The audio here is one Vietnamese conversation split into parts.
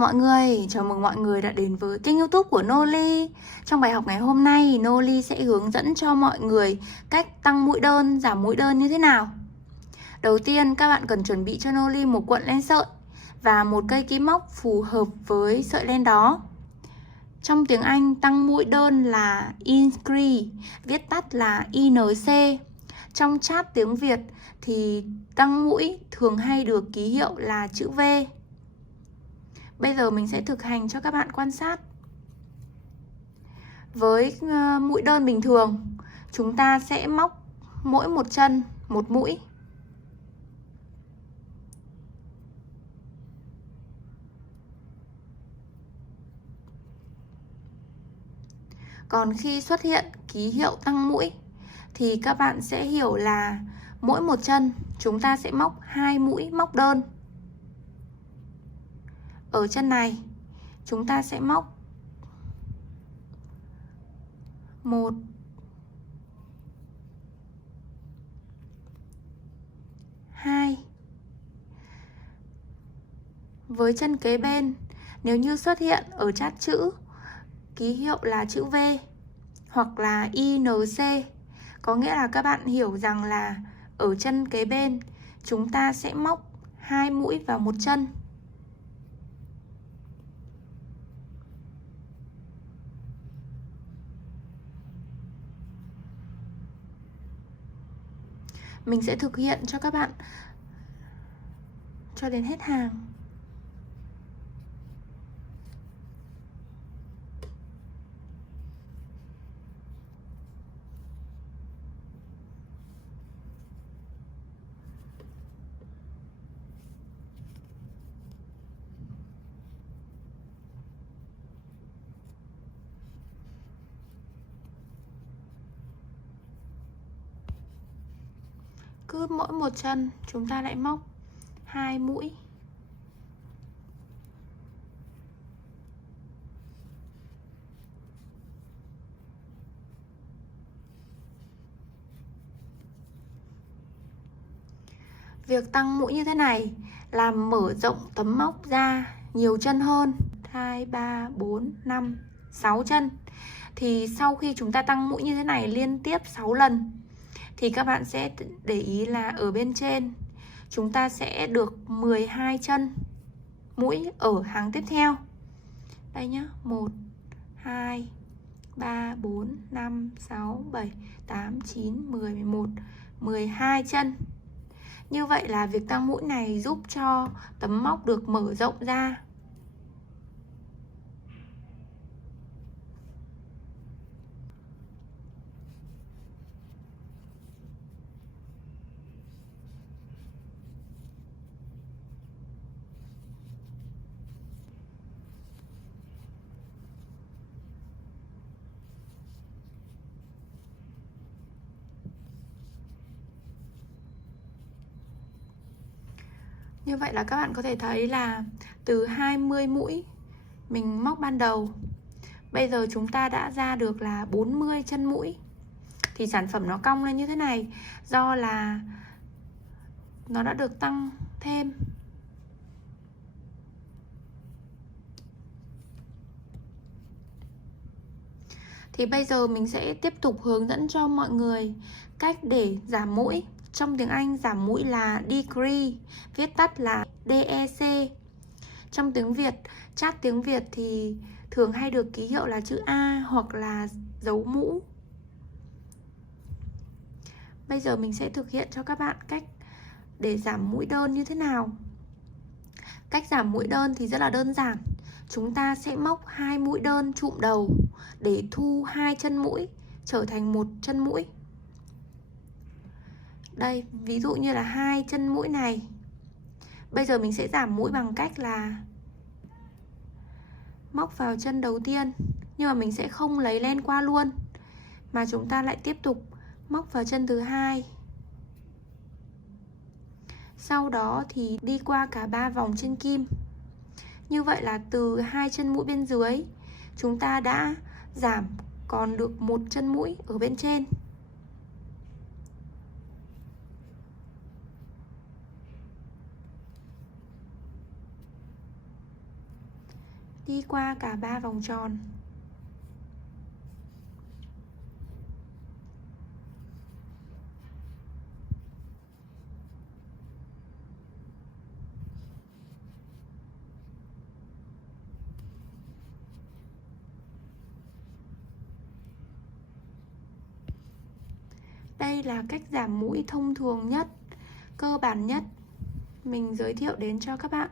mọi người, chào mừng mọi người đã đến với kênh YouTube của Noli. Trong bài học ngày hôm nay, Noli sẽ hướng dẫn cho mọi người cách tăng mũi đơn, giảm mũi đơn như thế nào. Đầu tiên, các bạn cần chuẩn bị cho Noli một cuộn len sợi và một cây kim móc phù hợp với sợi len đó. Trong tiếng Anh, tăng mũi đơn là increase, viết tắt là INC. Trong chat tiếng Việt thì tăng mũi thường hay được ký hiệu là chữ V. Bây giờ mình sẽ thực hành cho các bạn quan sát. Với mũi đơn bình thường, chúng ta sẽ móc mỗi một chân một mũi. Còn khi xuất hiện ký hiệu tăng mũi thì các bạn sẽ hiểu là mỗi một chân chúng ta sẽ móc 2 mũi móc đơn. Ở chân này chúng ta sẽ móc 1 2. Với chân kế bên, nếu như xuất hiện ở chat chữ ký hiệu là chữ V hoặc là INC, có nghĩa là các bạn hiểu rằng là ở chân kế bên chúng ta sẽ móc 2 mũi vào một chân. Mình sẽ thực hiện cho các bạn cho đến hết hàng. Cứ mỗi một chân chúng ta lại móc 2 mũi. Việc tăng mũi như thế này làm mở rộng tấm móc ra nhiều chân hơn, 2, 3, 4, 5, 6 chân. Thì sau khi chúng ta tăng mũi như thế này liên tiếp 6 lần thì các bạn sẽ để ý là ở bên trên chúng ta sẽ được 12 chân mũi ở hàng tiếp theo. Đây nhá, 1, 2, 3, 4, 5, 6, 7, 8, 9, 10, 11, 12 chân. Như vậy là việc tăng mũi này giúp cho tấm móc được mở rộng ra. Như vậy là các bạn có thể thấy là từ 20 mũi mình móc ban đầu, bây giờ chúng ta đã ra được là 40 chân mũi. Thì sản phẩm nó cong lên như thế này do là nó đã được tăng thêm. Thì bây giờ mình sẽ tiếp tục hướng dẫn cho mọi người cách để giảm mũi. Trong tiếng Anh giảm mũi là decrease, viết tắt là DEC. Trong tiếng Việt, chat tiếng Việt thì thường hay được ký hiệu là chữ A hoặc là dấu mũ. Bây giờ mình sẽ thực hiện cho các bạn cách để giảm mũi đơn như thế nào. Cách giảm mũi đơn thì rất là đơn giản. Chúng ta sẽ móc 2 mũi đơn chụm đầu để thu 2 chân mũi trở thành một chân mũi. Đây, ví dụ như là 2 chân mũi này. Bây giờ mình sẽ giảm mũi bằng cách là móc vào chân đầu tiên, nhưng mà mình sẽ không lấy len qua luôn, mà chúng ta lại tiếp tục móc vào chân thứ hai. Sau đó thì đi qua cả 3 vòng trên kim. Như vậy là từ 2 chân mũi bên dưới chúng ta đã giảm còn được 1 chân mũi ở bên trên. đi qua cả 3 vòng tròn. Đây là cách giảm mũi thông thường nhất, cơ bản nhất mình giới thiệu đến cho các bạn.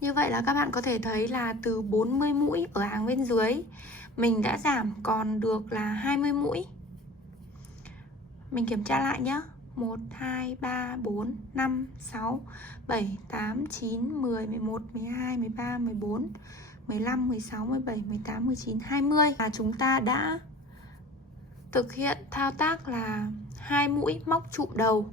Như vậy là các bạn có thể thấy là từ 40 mũi ở hàng bên dưới mình đã giảm còn được là 20 mũi. Mình kiểm tra lại nhé. 1, 2, 3, 4, 5, 6, 7, 8, 9, 10, 11, 12, 13, 14, 15, 16, 17, 18, 19, 20. Và chúng ta đã thực hiện thao tác là 2 mũi móc trụ đầu.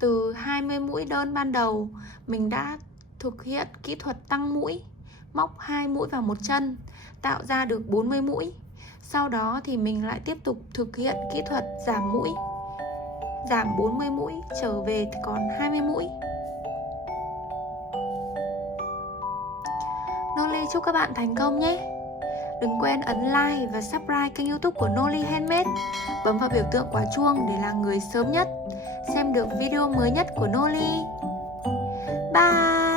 Từ 20 mũi đơn ban đầu, mình đã thực hiện kỹ thuật tăng mũi, móc 2 mũi vào một chân, tạo ra được 40 mũi. Sau đó thì mình lại tiếp tục thực hiện kỹ thuật giảm mũi, giảm 40 mũi, trở về thì còn 20 mũi. Noli chúc các bạn thành công nhé! Đừng quên ấn like và subscribe kênh YouTube của Noli Handmade. Bấm vào biểu tượng quả chuông để là người sớm nhất xem được video mới nhất của Noli. Bye!